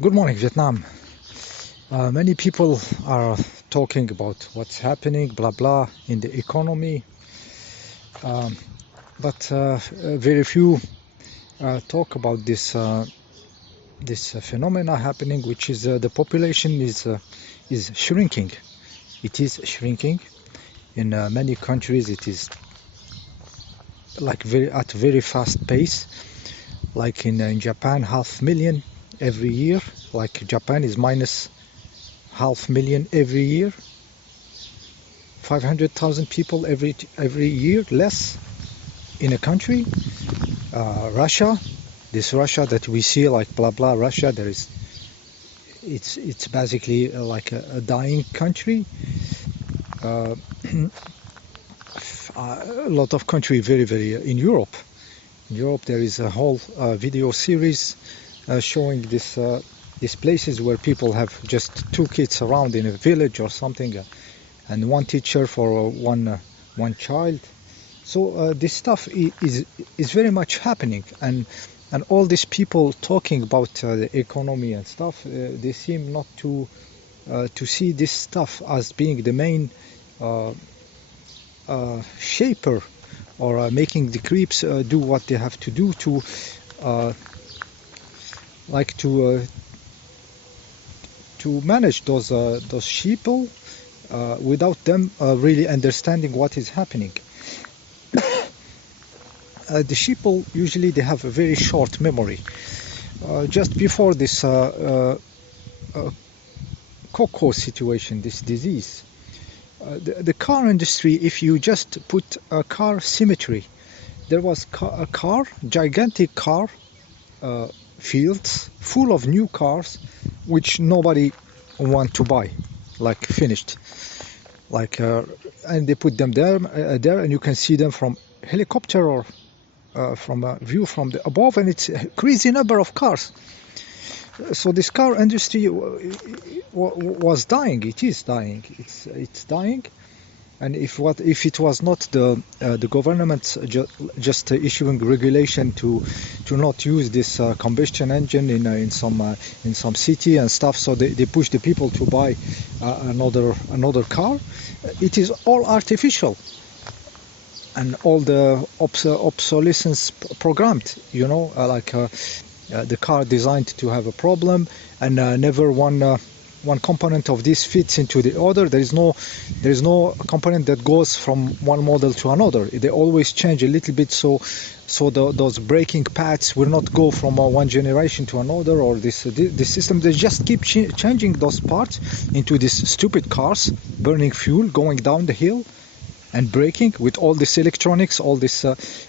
Good morning, Vietnam. Many people are talking about what's happening, blah blah, in the economy, but very few talk about this phenomena happening, which is the population is shrinking. It is shrinking in many countries. It is like at very fast pace. Like in Japan, 500,000 every year. Like Japan is minus 500,000 every year. 500,000 people every year less in a country. Russia, this Russia that we see, like blah blah Russia, it's basically like a dying country. A lot of country, very in Europe. In Europe, there is a whole video series showing these places where people have just two kids around in a village or something, and one teacher for one child. So this stuff is very much happening, and all these people talking about the economy and stuff, they seem not to see this stuff as being the main shaper or making the creeps do what they have to do to to manage those sheeple without them really understanding what is happening. The sheeple usually they have a very short memory. Just before this cocoa situation, this disease, the car industry, if you just put a car symmetry, there was a car, gigantic car fields full of new cars which nobody want to buy, like finished, like and they put them there and you can see them from helicopter or from a view from the above, and it's a crazy number of cars. So this car industry was dying. It is dying. It's dying. And if it was not the government just issuing regulation to not use this combustion engine in some city and stuff, so they push the people to buy another car. It is all artificial and all the obsolescence programmed. You know, the car designed to have a problem, and never one component of this fits into the other. There is no component that goes from one model to another. They always change a little bit, so those braking pads will not go from one generation to another, or this system. They just keep changing those parts into these stupid cars, burning fuel, going down the hill and braking with all this electronics, all this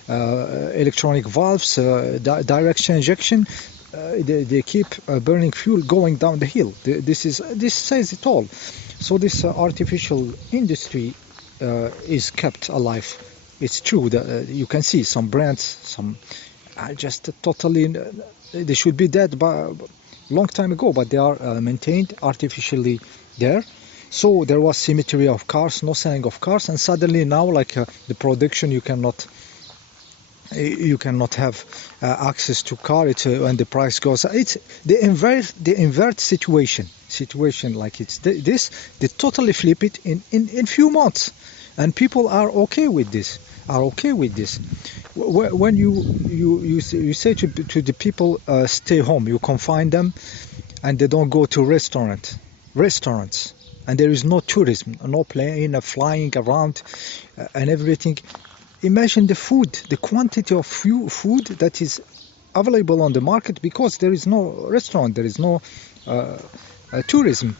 electronic valves, direction injection. They keep burning fuel going down the hill. This says it all. So this artificial industry is kept alive. It's true that you can see some brands, some are just totally, they should be dead by long time ago, but they are maintained artificially there. So there was symmetry of cars, no selling of cars, and suddenly now, like the production, you cannot have access to car. It's when the price goes. It's the invert situation like it's this. They totally flip it in few months, and people are okay with this. When you say to the people, stay home, you confine them, and they don't go to restaurants. And there is no tourism, no plane flying around and everything. Imagine the food, the quantity of food that is available on the market, because there is no restaurant, there is no tourism.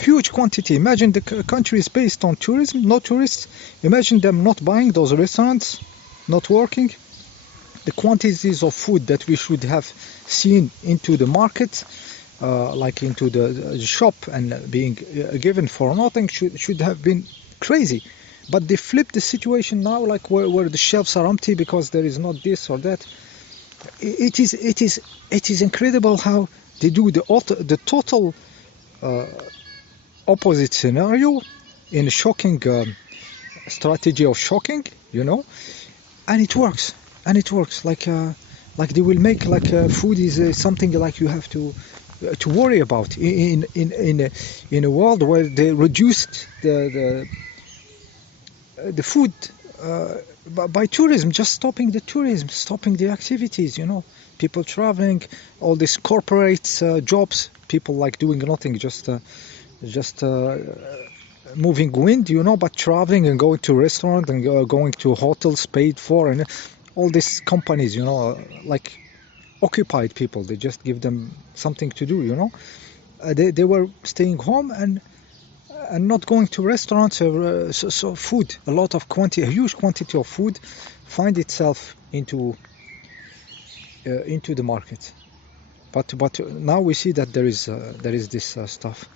Huge quantity. Imagine the country is based on tourism, no tourists. Imagine them not buying those restaurants, not working. The quantities of food that we should have seen into the market, like into the shop, and being given for nothing should have been crazy. But they flip the situation now, like where the shelves are empty because there is not this or that. It is incredible how they do the total opposite scenario in a shocking strategy of shocking, you know, and it works. Like they will make like food is something like you have to to worry about in a world where they reduced the food by tourism, just stopping the tourism, stopping the activities, people traveling, all these corporate jobs, people like doing nothing, just moving wind, but traveling and going to restaurant and going to hotels paid for, and all these companies, like occupied people, they just give them something to do, they were staying home and not going to restaurants. So food, a huge quantity of food find itself into the market. But now we see that there is this stuff.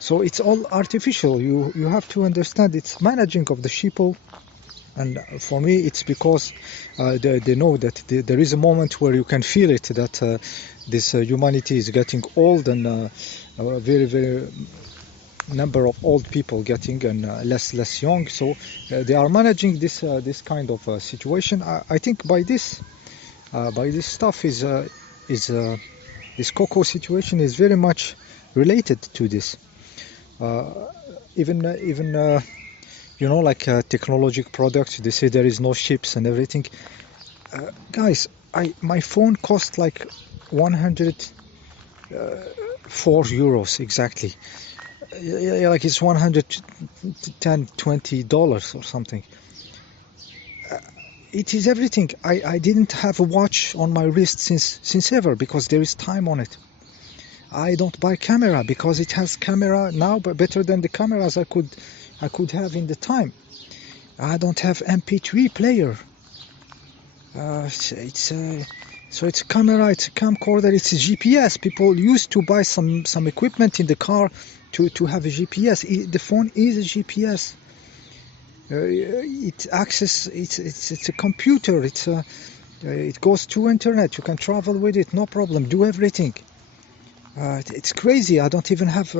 So it's all artificial. You have to understand it's managing of the sheeple. And for me, it's because they know that there is a moment where you can feel it, that this humanity is getting old, and a very, very number of old people getting, and less young. So they are managing this kind of situation. I think by this stuff is this cocoa situation is very much related to this. Even like technological products, they say there is no chips and everything. Guys, my phone cost like 104 euros exactly. Like it's $110-$120 or something. It is everything. I didn't have a watch on my wrist since ever, because there is time on it. I don't buy camera because it has camera now, but better than the cameras I could have in the time. I don't have MP3 player. So it's a camera, it's a camcorder, it's a GPS. People used to buy some equipment in the car to have a GPS. The phone is a GPS. It's a computer. It goes to internet. You can travel with it, no problem. Do everything. It's crazy. I don't even have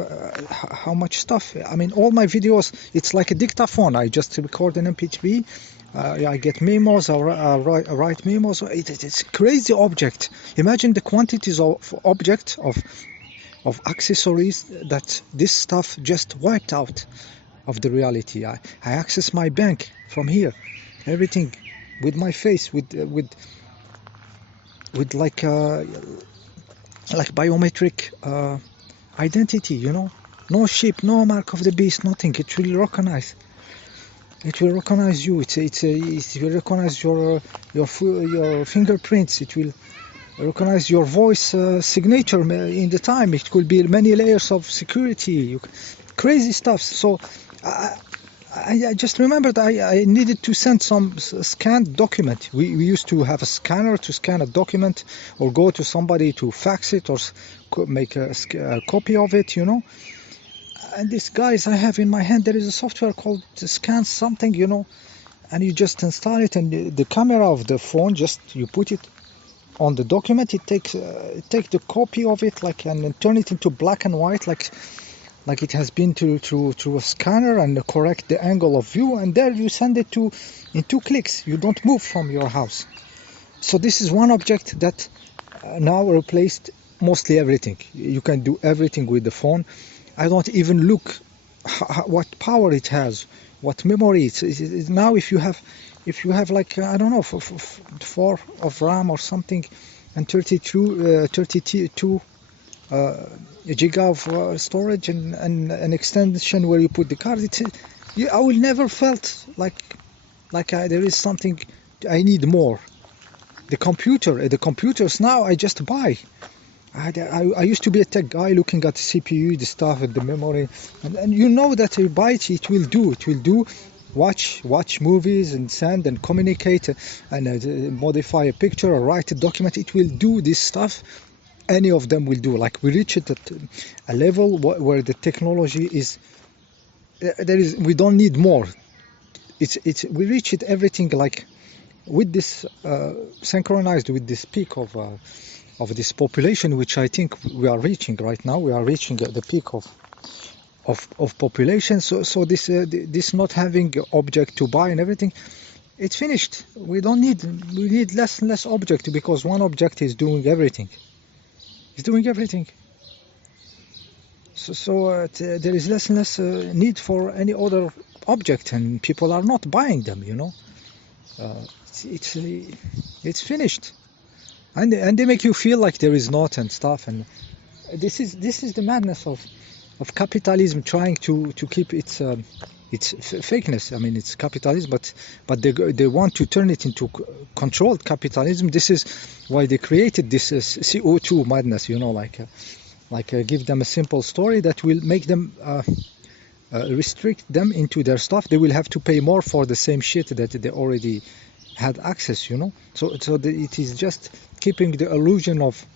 how much stuff. I mean, all my videos, it's like a dictaphone. I just record an MP3. I get memos. I write memos. It's a crazy object. Imagine the quantities of objects of accessories that this stuff just wiped out of the reality. I access my bank from here, everything with my face, with like biometric identity, no chip, no mark of the beast, nothing. It will recognize. It will recognize you. It will recognize your fingerprints. It will recognize your voice signature in the time. It could be many layers of security, crazy stuff. So I just remembered I needed to send some scanned document. We used to have a scanner to scan a document, or go to somebody to fax it, or make a copy of it, And these guys I have in my hand, there is a software called Scan something, and you just install it, and the camera of the phone, just you put it on the document, it takes the copy of it, and turn it into black and white, like it has been through a scanner, and correct the angle of view, and there you send it in 2 clicks. You don't move from your house. So this is one object that now replaced mostly everything. You can do everything with the phone. I don't even look what power it has, what memory it's now. If you have like I don't know, 4 of RAM or something, and 32 giga of storage, and an extension where you put the card, I will never felt like there is something I need more. The computers now I just buy. I used to be a tech guy looking at the CPU, the stuff, and the memory, and that you buy it will do. Watch movies and send and communicate and modify a picture or write a document. It will do this stuff. Any of them will do. Like we reach it at a level where the technology is we don't need more. We reach it everything, like with this synchronized with this peak of this population, which I think we are reaching right now. We are reaching the peak of population. So this not having object to buy and everything, it's finished. We need less and less object, because one object is doing everything. It's doing everything. There is less and less need for any other object, and people are not buying them, you know. It's finished, and they make you feel like there is not and stuff, and this is the madness of capitalism trying to keep its fakeness. I mean, it's capitalism, but they want to turn it into controlled capitalism. This is why they created this CO2 madness, you know, like give them a simple story that will make them restrict them into their stuff. They will have to pay more for the same shit that they already had access, you know. It is just keeping the illusion of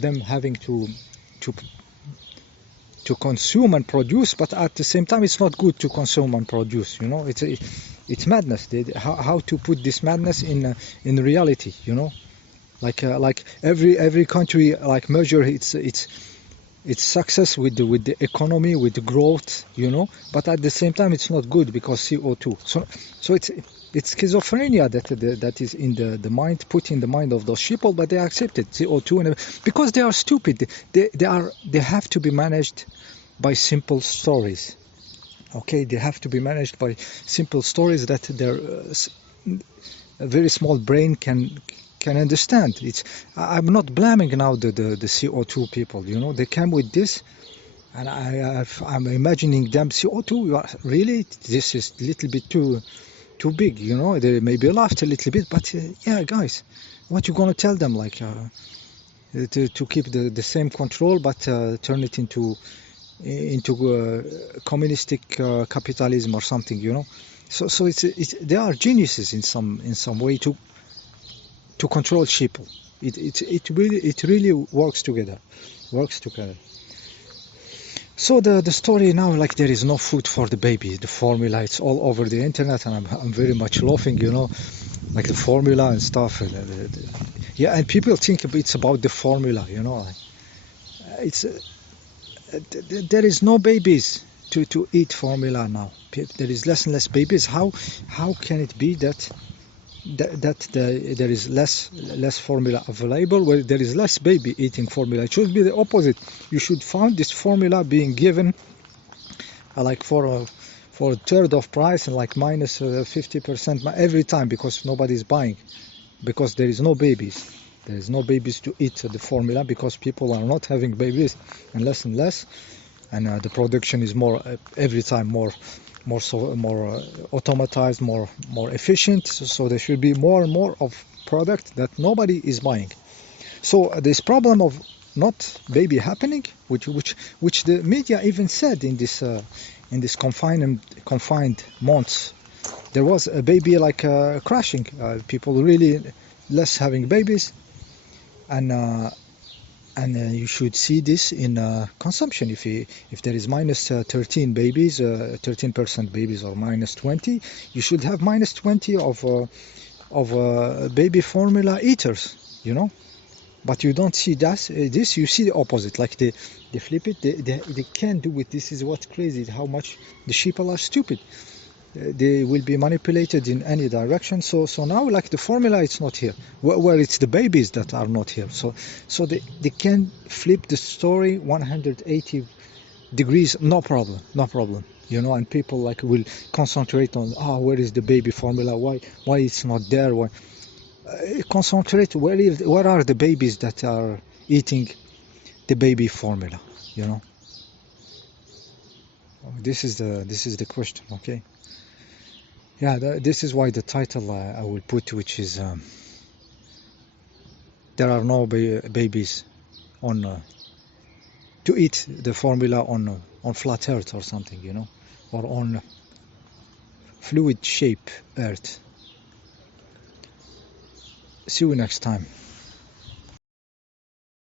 them having to consume and produce, but at the same time it's not good to consume and produce, you know. It's madness. How to put this madness in reality, you know, like every country like measure its success with the economy, with the growth, you know, but at the same time it's not good because CO2. So it's schizophrenia that is in the mind, put in the mind of those people, but they accept it, CO2, and because they are stupid. They have to be managed by simple stories. Okay, they have to be managed by simple stories that their a very small brain can understand. I'm not blaming now the CO2 people, you know. They came with this, and I'm imagining them CO2. Really, this is a little bit too big, you know. They maybe laughed a little bit, but yeah, guys, what you gonna tell them, like to keep the same control, but turn it into communistic capitalism or something, you know. So they are geniuses in some way to control people. It really works together. So the story now, like, there is no food for the baby. The formula, it's all over the internet, and I'm very much laughing, you know, like the formula and stuff. Yeah, and people think it's about the formula, you know. Like, there is no babies to eat formula now. There is less and less babies. How can it be that there is less formula available, where there is less baby eating formula? It should be the opposite. You should find this formula being given like for a third of price, and like minus 50% every time, because nobody is buying, because there is no babies. There is no babies to eat the formula, because people are not having babies, and less, and the production is more every time more automatized, more efficient. So there should be more and more of product that nobody is buying. So this problem of not baby happening, which the media even said in this confined months, there was a baby like crashing, people really less having babies, and you should see this in consumption. If there is minus 13 babies, 13% babies, or minus 20, you should have minus 20 of baby formula eaters, you know. But you don't see this. You see the opposite. Like they flip it. They can't do it. This is what's crazy. How much the sheeple are stupid. They will be manipulated in any direction. So now, like, the formula, it's not here. Where it's the babies that are not here. So they can flip the story 180 degrees. No problem. You know, and people like will concentrate on, where is the baby formula? Why it's not there? Why? Concentrate where are the babies that are eating the baby formula, you know. This is the question. Okay, yeah, this is why the title I will put, which is there are no babies on to eat the formula on flat earth or something, you know, or on fluid shape earth. See you next time.